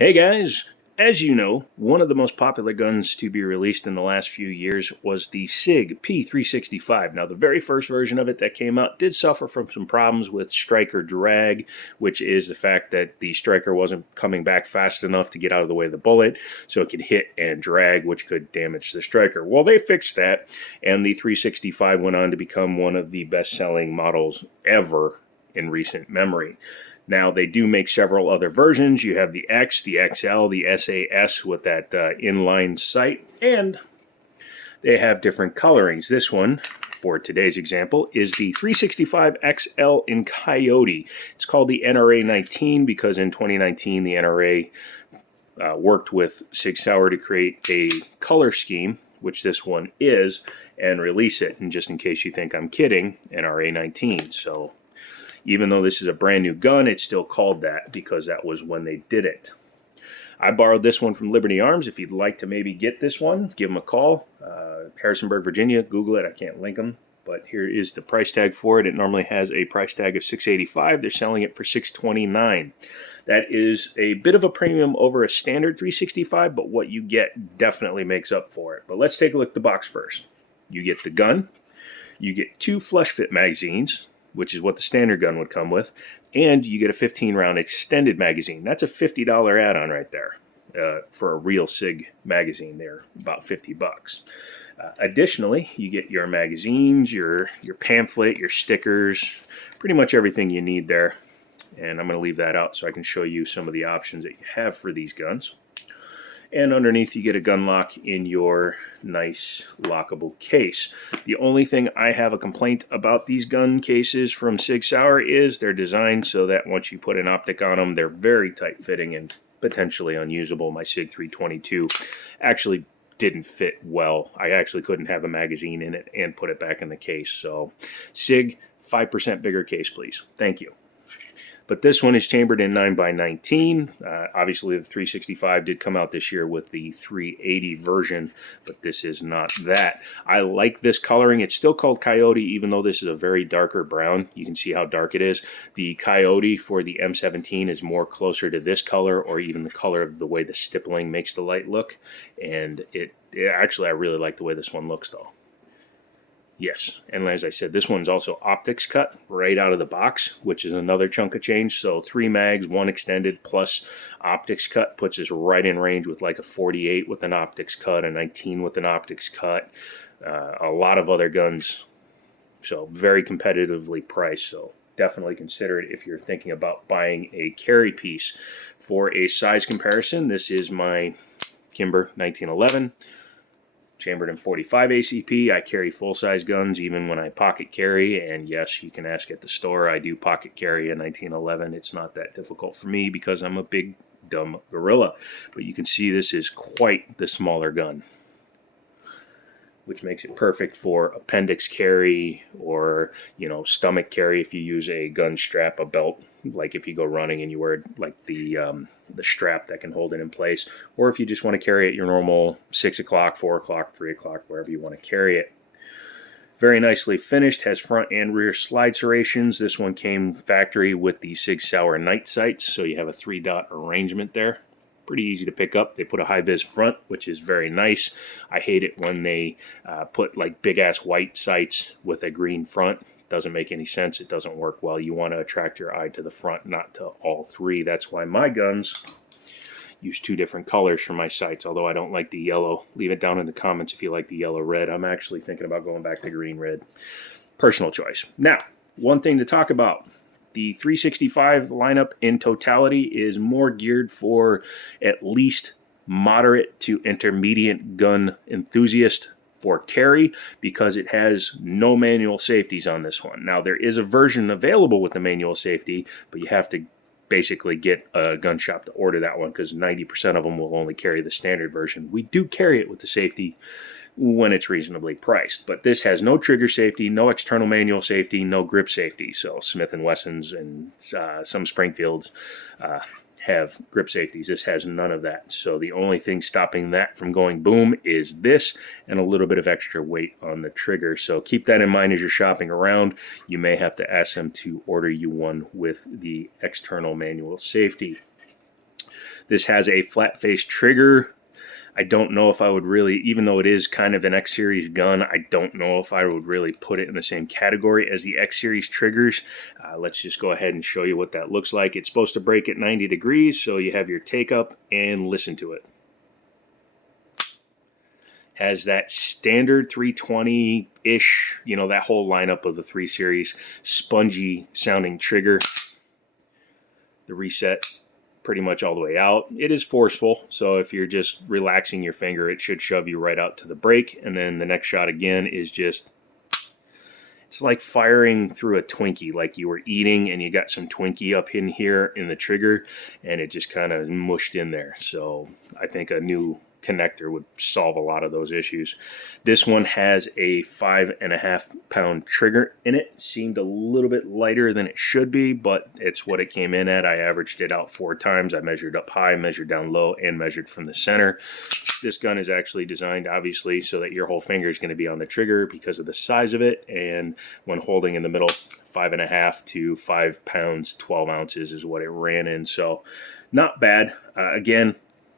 Hey guys, as you know, one of the most popular guns to be released in the last few years was the SIG P365. Now, the very first version of it that came out did suffer from some problems with striker drag, which is the fact that the striker wasn't coming back fast enough to get out of the way of the bullet, so it could hit and drag, which could damage the striker. Well, they fixed that, and the 365 went on to become one of the best-selling models ever in recent memory. Now, they do make several other versions. You have the X, the XL, the SAS with that inline sight, and they have different colorings. This one, for today's example, is the 365 XL in Coyote. It's called the NRA 19 because in 2019 the NRA worked with Sig Sauer to create a color scheme, which this one is, and release it. And just in case you think I'm kidding, NRA 19. So even though this is a brand new gun, it's still called that because that was when they did it. I borrowed this one from Liberty Arms. If you'd like to maybe get this one, give them a call. Harrisonburg, Virginia. Google it. I can't link them. But here is the price tag for it. It normally has a price tag of $685. They're selling it for $629. That is a bit of a premium over a standard 365, but what you get definitely makes up for it. But let's take a look at the box first. You get the gun. You get 2 flush fit magazines, which is what the standard gun would come with, and you get a 15-round extended magazine. That's a $50 add-on right there for a real SIG magazine. They're about $50. Additionally, you get your magazines, your pamphlet, your stickers, pretty much everything you need there. And I'm going to leave that out so I can show you some of the options that you have for these guns. And underneath you get a gun lock in your nice lockable case. The only thing I have a complaint about these gun cases from Sig Sauer is they're designed so that once you put an optic on them, they're very tight fitting and potentially unusable. My SIG 322 actually didn't fit well. I actually couldn't have a magazine in it and put it back in the case. So SIG, 5% bigger case, please. Thank you. But this one is chambered in 9x19. Obviously, the 365 did come out this year with the 380 version, but this is not that. I like this coloring. It's still called Coyote, even though this is a very darker brown. You can see how dark it is. The Coyote for the M17 is more closer to this color, or even the color of the way the stippling makes the light look. And actually, I really like the way this one looks, though. Yes, and as I said, this one's also optics cut right out of the box, which is another chunk of change. So 3 mags, 1 extended, plus optics cut puts us right in range with like a 48 with an optics cut, a 19 with an optics cut, a lot of other guns. So very competitively priced. So definitely consider it if you're thinking about buying a carry piece. For a size comparison, this is my Kimber 1911. Chambered in 45 ACP. I carry full-size guns even when I pocket carry, and yes, you can ask at the store. I do pocket carry a 1911. It's not that difficult for me because I'm a big, dumb gorilla. But you can see this is quite the smaller gun, which makes it perfect for appendix carry or, stomach carry if you use a gun strap, a belt, like if you go running and you wear like the strap that can hold it in place, or if you just want to carry it your normal 6 o'clock, 4 o'clock, 3 o'clock, wherever you want to carry it. Very nicely finished, has front and rear slide serrations. This one came factory with the Sig Sauer night sights, so you have a 3-dot arrangement there. Pretty easy to pick up. They put a high-vis front, which is very nice. I hate it when they put like big-ass white sights with a green front. Doesn't make any sense. It doesn't work well. You want to attract your eye to the front, not to all 3. That's why my guns use 2 different colors for my sights, although I don't like the yellow. Leave it down in the comments if you like the yellow-red. I'm actually thinking about going back to green-red. Personal choice. Now, one thing to talk about. The 365 lineup in totality is more geared for at least moderate to intermediate gun enthusiast for carry because it has no manual safeties on this one. Now, there is a version available with the manual safety, but you have to basically get a gun shop to order that one because 90% of them will only carry the standard version. We do carry it with the safety when it's reasonably priced, but this has no trigger safety, no external manual safety, no grip safety. So Smith & Wessons and some Springfields have grip safeties. This has none of that. So the only thing stopping that from going boom is this and a little bit of extra weight on the trigger. So keep that in mind as you're shopping around. You may have to ask them to order you one with the external manual safety. This has a flat face trigger. I don't know if I would really, even though it is kind of an X Series gun, I don't know if I would really put it in the same category as the X Series triggers. Let's just go ahead and show you what that looks like. It's supposed to break at 90 degrees, so you have your take up and listen to it. Has that standard 320-ish, you know, that whole lineup of the 3 Series, spongy sounding trigger. The reset pretty much all the way out. It is forceful, so if you're just relaxing your finger, it should shove you right out to the break. And then the next shot again is just, it's like firing through a Twinkie, like you were eating and you got some Twinkie up in here in the trigger and it just kind of mushed in there. So I think a new connector would solve a lot of those issues. This one has a 5.5 pound trigger in it. Seemed a little bit lighter than it should be, but it's what it came in at. I averaged it out 4 times. I measured up high, measured down low, and measured from the center. This gun is actually designed, obviously, so that your whole finger is going to be on the trigger because of the size of it. And when holding in the middle, 5.5 to 5 pounds, 12 ounces is what it ran in. So not bad. Again,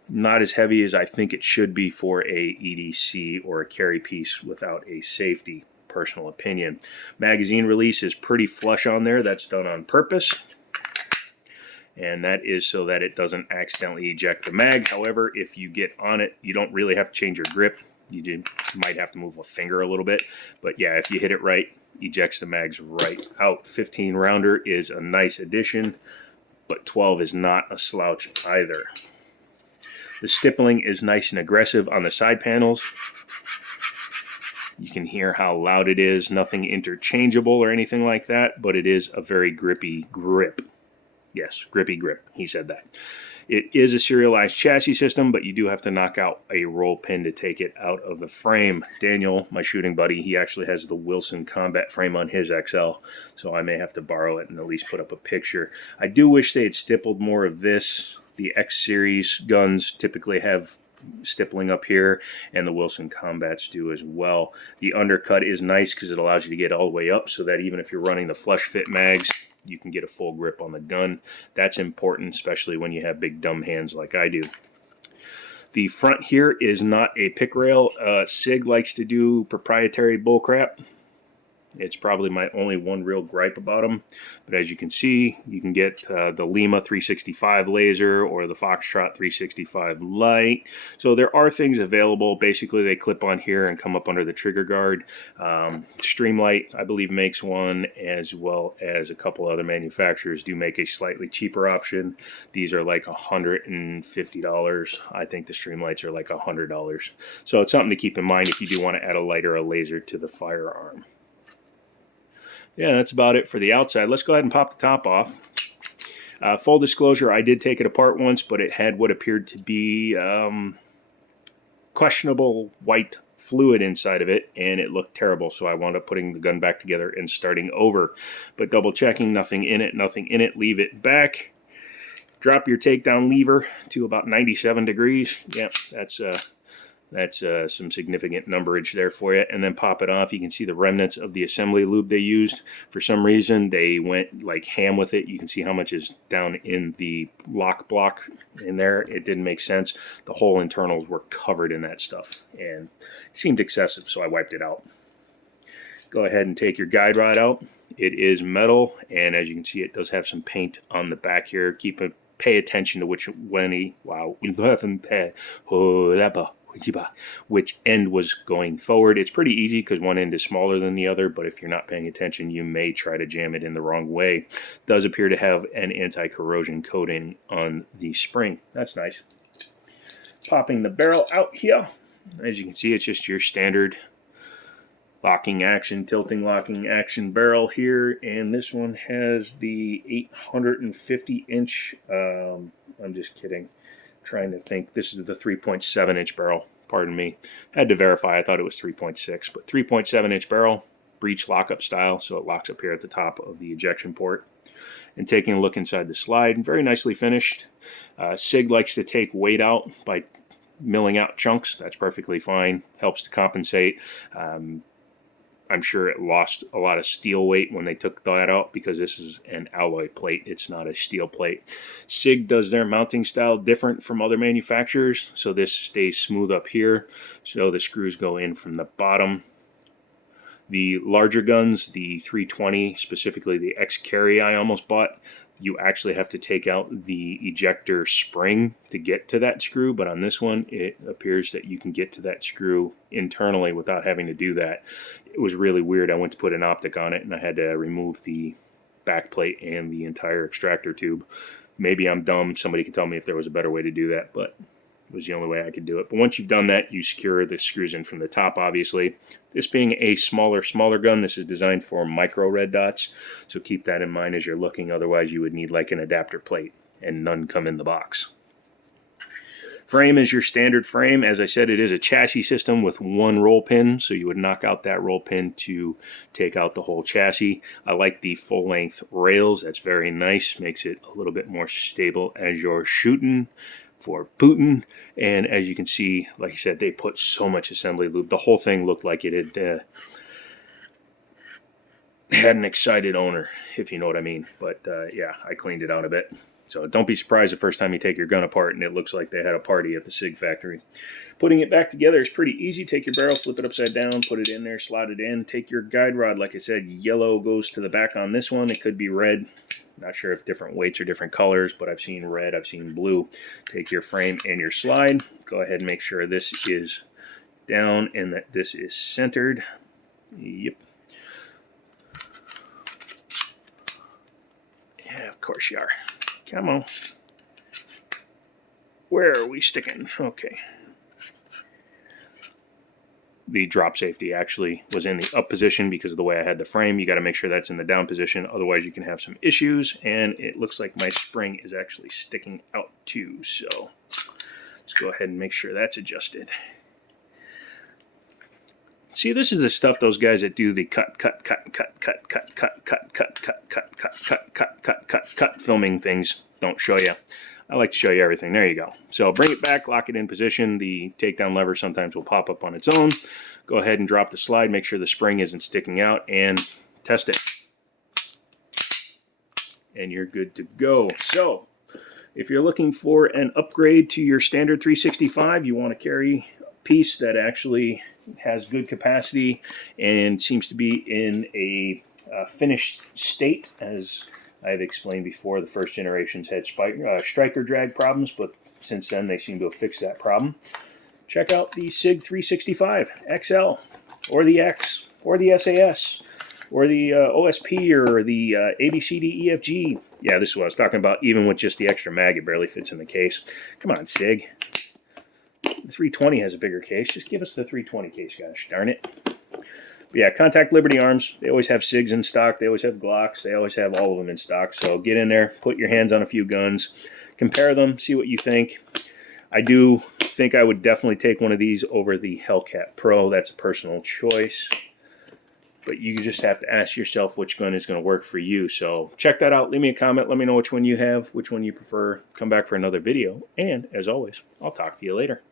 not as heavy as I think it should be for a EDC or a carry piece without a safety, personal opinion. Magazine release is pretty flush on there. That's done on purpose. And that is so that it doesn't accidentally eject the mag. However, if you get on it, you don't really have to change your grip. You might have to move a finger a little bit. But yeah, if you hit it right, ejects the mags right out. 15 rounder is a nice addition, but 12 is not a slouch either. The stippling is nice and aggressive on the side panels. You can hear how loud it is. Nothing interchangeable or anything like that, but it is a very grippy grip. Yes, grippy grip. He said that. It is a serialized chassis system, but you do have to knock out a roll pin to take it out of the frame. Daniel, my shooting buddy, he actually has the Wilson Combat frame on his XL, so I may have to borrow it and at least put up a picture. I do wish they had stippled more of this. The X Series guns typically have stippling up here, and the Wilson Combats do as well. The undercut is nice because it allows you to get all the way up so that even if you're running the flush fit mags, you can get a full grip on the gun. That's important, especially when you have big dumb hands like I do. The front here is not a pick rail. SIG likes to do proprietary bullcrap. It's probably my only one real gripe about them. But as you can see, you can get the Lima 365 laser or the Foxtrot 365 light. So there are things available. Basically, they clip on here and come up under the trigger guard. Streamlight, I believe, makes one, as well as a couple other manufacturers do make a slightly cheaper option. These are like $150. I think the Streamlights are like $100. So it's something to keep in mind if you do want to add a light or a laser to the firearm. Yeah, that's about it for the outside. Let's go ahead and pop the top off. Full disclosure, I did take it apart once, but it had what appeared to be questionable white fluid inside of it, and it looked terrible, so I wound up putting the gun back together and starting over. But double checking, nothing in it, leave it back. Drop your takedown lever to about 97 degrees. Yeah, that's some significant numberage there for you. And then pop it off. You can see the remnants of the assembly lube they used. For some reason, they went like ham with it. You can see how much is down in the lock block in there. It didn't make sense. The whole internals were covered in that stuff and it seemed excessive, so I wiped it out. Go ahead and take your guide rod out. It is metal, and as you can see, it does have some paint on the back here. Pay attention to which end was going forward. It's pretty easy because one end is smaller than the other, but if you're not paying attention, you may try to jam it in the wrong way. It does appear to have an anti-corrosion coating on the spring. That's nice. Popping the barrel out here. As you can see, it's just your standard locking action, tilting locking action barrel here, and this one has the 850 inch, I'm just kidding, trying to think, this is the 3.7 inch barrel, pardon me, had to verify, I thought it was 3.6, but 3.7 inch barrel, breech lockup style, so it locks up here at the top of the ejection port. And taking a look inside the slide, very nicely finished. SIG likes to take weight out by milling out chunks. That's perfectly fine, helps to compensate. I'm sure it lost a lot of steel weight when they took that out because this is an alloy plate. It's not a steel plate. SIG does their mounting style different from other manufacturers. So this stays smooth up here. So the screws go in from the bottom. The larger guns, the 320, specifically the X-Carry I almost bought, you actually have to take out the ejector spring to get to that screw, but on this one it appears that you can get to that screw internally without having to do that. It was really weird. I went to put an optic on it and I had to remove the back plate and the entire extractor tube. Maybe I'm dumb. Somebody can tell me if there was a better way to do that, but it was the only way I could do it. But once you've done that, you secure the screws in from the top, obviously. This being a smaller gun, this is designed for micro red dots, so keep that in mind as you're looking. Otherwise, you would need like an adapter plate, and none come in the box. Frame is your standard frame. As I said, it is a chassis system with one roll pin, so you would knock out that roll pin to take out the whole chassis. I like the full-length rails. That's very nice. Makes it a little bit more stable as you're shooting for Putin. And as you can see, like I said, they put so much assembly lube. The whole thing looked like it had an excited owner, if you know what I mean. But yeah, I cleaned it out a bit. So don't be surprised the first time you take your gun apart and it looks like they had a party at the SIG factory. Putting it back together is pretty easy. Take your barrel, flip it upside down, put it in there, slide it in. Take your guide rod. Like I said, yellow goes to the back on this one. It could be red. Not sure if different weights are different colors, but I've seen red, I've seen blue. Take your frame and your slide. Go ahead and make sure this is down and that this is centered. Yep. Yeah, of course you are. Come on. Where are we sticking? Okay. The drop safety actually was in the up position because of the way I had the frame. You got to make sure that's in the down position, otherwise you can have some issues. And it looks like my spring is actually sticking out too, so let's go ahead and make sure that's adjusted. See, this is the stuff those guys that do the cut filming things don't show you. I like to show you everything. There you go. So bring it back, lock it in position. The takedown lever sometimes will pop up on its own. Go ahead and drop the slide. Make sure the spring isn't sticking out and test it. And you're good to go. So if you're looking for an upgrade to your standard 365, you want to carry a piece that actually has good capacity and seems to be in a finished state. As I've explained before, the first generations had striker drag problems, but since then they seem to have fixed that problem. Check out the SIG 365 XL, or the X, or the SAS, or the OSP, or the ABCDEFG. Yeah, this is what I was talking about. Even with just the extra mag, it barely fits in the case. Come on, SIG. The 320 has a bigger case. Just give us the 320 case, gosh darn it. But yeah, Contact Liberty Arms, they always have SIGs in stock. They always have Glocks. They always have all of them in stock. So get in there, put your hands on a few guns, compare them, see what you think. I do think I would definitely take one of these over the Hellcat Pro. That's a personal choice. But you just have to ask yourself which gun is going to work for you. So check that out. Leave me a comment. Let me know which one you have, which one you prefer. Come back for another video. And as always, I'll talk to you later.